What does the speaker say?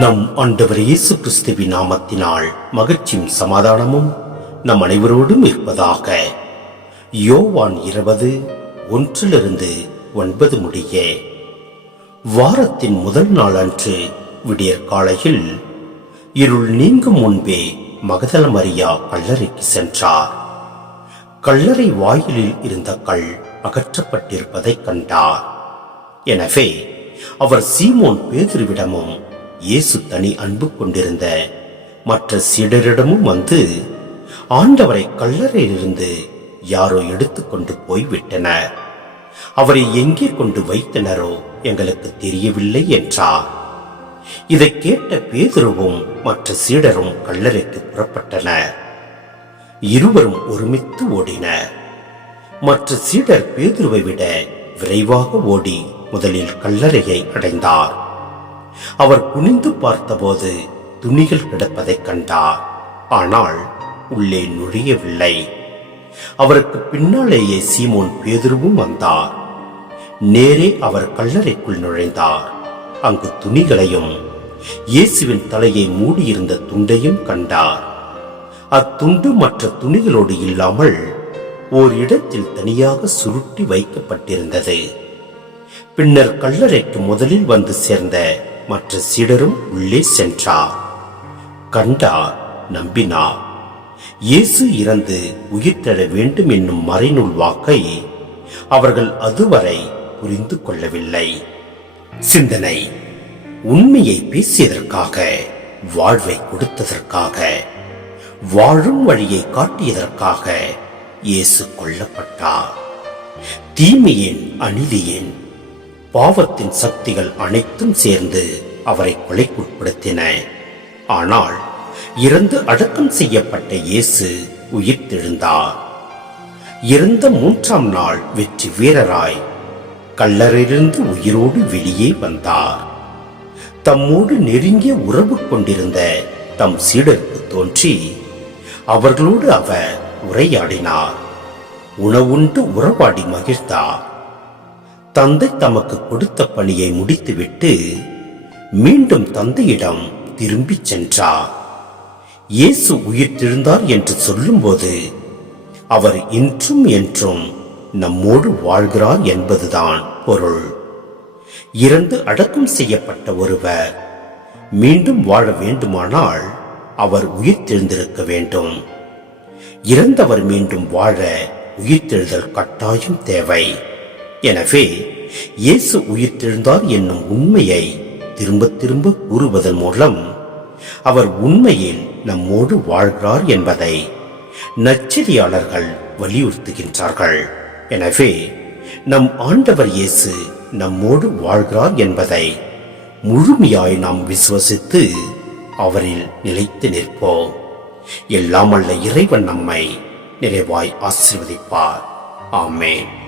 நம் ஆண்டவர் இயேசு கிறிஸ்துவின் நாமத்தினால் மகிழ்ச்சியும் சமாதானமும் நம் அனைவரோடும் இருப்பதாக. யோவான் இருபது ஒன்றிலிருந்து ஒன்பது முடிய. வாரத்தின் முதல் நாள் அன்று விடியற் காலையில் இருள் நீங்கும் முன்பே மகதல மரியா கல்லறைக்கு சென்றார். கல்லறை வாயிலில் இருந்த கல் அகற்றப்பட்டிருப்பதைக் கண்டார். எனவே அவர் சீமோன் பேதுருவிடமும் இயேசு தனி அன்பு கொண்டிருந்த மற்ற சீடரிடமும் வந்து ஆண்டவரை கல்லறையிலிருந்து யாரோ எடுத்துக்கொண்டு போய் விட்டனர் அவரை எங்கே கொண்டு வைத்தனரோ எங்களுக்கு தெரியவில்லை என்றார். இதை கேட்ட பேதுருவும் மற்ற சீடரும் கல்லறைக்கு புறப்பட்டனர். இருவரும் ஒருமித்து ஓடினர். மற்ற சீடர் பேதுருவை விட விரைவாக ஓடி முதலில் கல்லறையை அடைந்தார். அவர் குனிந்து பார்த்தபோது துணிகள் கிடப்பதைக் கண்டார். ஆனால் உள்ளே நுழையவில்லை. அவருக்கு பின்னாலேயே சீமோன் பேதுருவும் வந்தார். நேரே அவர் கல்லறைக்குள் நுழைந்தார். அங்கு துணிகளையும் இயேசுவின் தலையை மூடியிருந்த துண்டையும் கண்டார். அத்துண்டு மற்ற துணிகளோடு இல்லாமல் ஓர் இடத்தில் தனியாக சுருட்டி வைக்கப்பட்டிருந்தது. பின்னர் கல்லறைக்கு முதலில் வந்து சேர்ந்த மற்ற சீடரும் உள்ளே சென்றார் கண்டார் நம்பினார் இயேசு இறந்து உயிர்த்தெழ வேண்டும் என்னும் மறைநூல் வாக்கை அவர்கள் அதுவரை புரிந்து கொள்ளவில்லை. சிந்தனை உண்மையை பேசியதற்காக வாழ்வை கொடுத்ததற்காக வாழும் வழியை காட்டியதற்காக இயேசு கொல்லப்பட்டார். தீமையின் அநீதியின் பாவத்தின் சக்திகள் அனைத்தும் சேர்ந்து அவரை கொலைக்குட்படுத்தின. ஆனால் இறந்து அடக்கம் செய்யப்பட்ட இயேசு உயிர்த்தெழுந்தார். இறந்த மூன்றாம் நாள் வெற்றி வீரராய் கல்லறையிலிருந்து உயிரோடு வெளியே வந்தார். தம்மோடு நெருங்கிய உறவு கொண்டிருந்த தம் சீடருக்கு தோன்றி அவர்களோடு அவர் உரையாடினார். உணவுண்டு உறவாடி மகிழ்ந்தார். தந்தை தமக்கு கொடுத்த பணியை முடித்துவிட்டு மீண்டும் தந்தையிடம் திரும்பிச் சென்றார். இயேசு உயிர்த்தெழுந்தார் என்று சொல்லும்போது அவர் இன்றும் என்றும் நம்மோடு வாழ்கிறார் என்பதுதான் பொருள். இறந்து அடக்கம் செய்யப்பட்ட ஒருவர் மீண்டும் வாழ வேண்டுமானால் அவர் உயிர்த்தெழுந்திருக்க வேண்டும். இறந்தவர் மீண்டும் வாழ உயிர்த்தெழுதல் கட்டாயம் தேவை. எனவே இயேசு உயிர்த்தெழுந்தார் என்னும் உண்மையை திரும்ப திரும்ப கூறுவதன் மூலம் அவர் உண்மையில் நம்மோடு வாழ்கிறார் என்பதை நச்சரியாளர்கள் வலியுறுத்துகின்றார்கள். எனவே நம் ஆண்டவர் இயேசு நம்மோடு வாழ்கிறார் என்பதை முழுமையாய் நாம் விசுவசித்து அவரில் நிலைத்து நிற்போம். எல்லாம் அல்ல இறைவன் நம்மை நிறைவாய் ஆசிர்வதிப்பார். ஆமேன்.